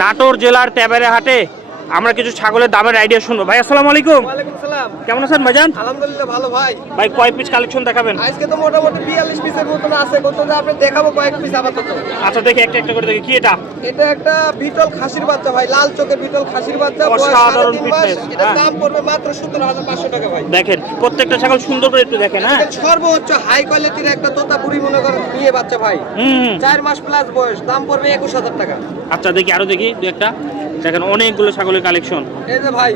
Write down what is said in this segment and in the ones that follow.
নাটোর জেলার তেবারে হাটে আমরা কিছু ছাগলের দামের আইডিয়া শুনবো। ভাই আসসালামু আলাইকুম। ওয়ালাইকুম সালাম। কেমন আছেন ভাইজান? আলহামদুলিল্লাহ ভালো ভাই। ভাই কয় পিস কালেকশন দেখাবেন? আজকে তো মোটামুটি 42 পিসের মতন আছে, কত যে আপনি দেখাবো কয়েক পিস আপাতত। আচ্ছা দেখি একটা একটা করে দেখি। কি এটা? এটা একটা বিটল খাসির বাচ্চা ভাই, লাল চোখের বিটল খাসির বাচ্চা, বয়স অসাধারণ 3.5 মাস। fitness, এটা হ্যাঁ। দাম পড়বে মাত্র 17,500 টাকা ভাই। দেখেন প্রত্যেকটা ছাগল সুন্দর করে একটু দেখেন। হ্যাঁ, এটা সর্বোচ্চ হাই কোয়ালিটির একটা তোতাপুরি মনে করেন নিয়ে বাচ্চা ভাই, হুম। 4 মাস প্লাস বয়স, দাম পড়বে 21,000 টাকা। আচ্ছা দেখি আরো দেখি দু একটা। দেখেন অনেকগুলো ছাগলের কালেকশন। এই যে ভাই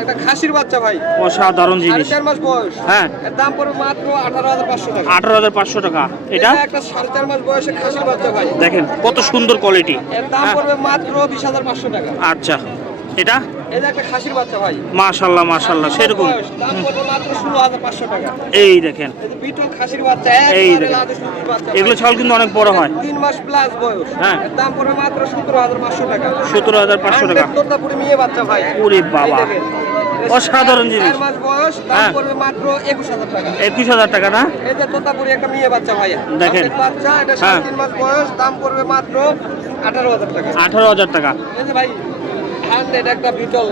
একটা খাসির বাচ্চা ভাই, অসাধারণ জিনিস। 4.5 মাস বয়স, হ্যাঁ। এর দাম পড়বে মাত্র 18,500 টাকা। 18,500 টাকা। এটা একটা 4.5 মাস বয়সের খাসির বাচ্চা ভাই, দেখেন কত সুন্দর কোয়ালিটি। এর দাম পড়বে মাত্র 20,500 টাকা। আচ্ছা এটা এই যে একটা খাসির বাচ্চা ভাই, মাশাআল্লাহ মাশাআল্লাহ সেরকম। বয়স, দাম পড়বে মাত্র 16,500 টাকা। এই দেখেন এই যে বিটল খাসির বাচ্চা, এই একবারে দেখেন। লাদে সুন্দর বাচ্চা এগুলো ভাই। ছাগল কিন্তু অনেক বড় হয়। 3 মাস প্লাস বয়স, হ্যাঁ। এর দাম পড়বে মাত্র 17,500 টাকা। 17,500 টাকা। তোতাপুরি মেয়ে বাচ্চা ভাই, ওরে বাবা, এই দেখেন। অসাধারণ জিনিস। 4 মাস বয়স, দাম হ্যাঁ। পড়বে মাত্র 21,000 টাকা। 21,000 টাকা না? এই যে তোতাপুরি একটা মেয়ে বাচ্চা ভাই, দেখেন। বাচ্চার বাচ্চা, এটা হ্যাঁ। 3 মাস বয়স, দাম পড়বে মাত্র 18,000 টাকা। 18,000 টাকা। এই যে ভাই 100 একটা বিটল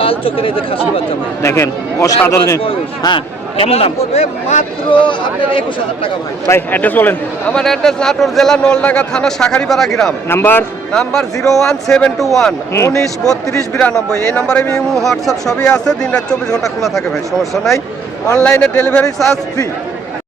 লাল চোখের এই যে খাসির বাচ্চা ভাই, দেখেন অসাধারণ জিনিস। হ্যাঁ, কেমন দাম? পড়বে মাত্র আপনার 21,000 টাকা ভাই। ভাই অ্যাড্রেস বলেন। আমার অ্যাড্রেস নাটোর জেলা নলডাঙ্গা থানা শাখারিপাড়া গ্রাম। Number number 01721 19 32 92। এই নাম্বারে ইমো হোয়াটসঅ্যাপ সবই আছে, দিন রাত 24 ঘন্টা খোলা থাকে ভাই, সমস্যা নাই। অনলাইনে ডেলিভারি চার্জ ফ্রি।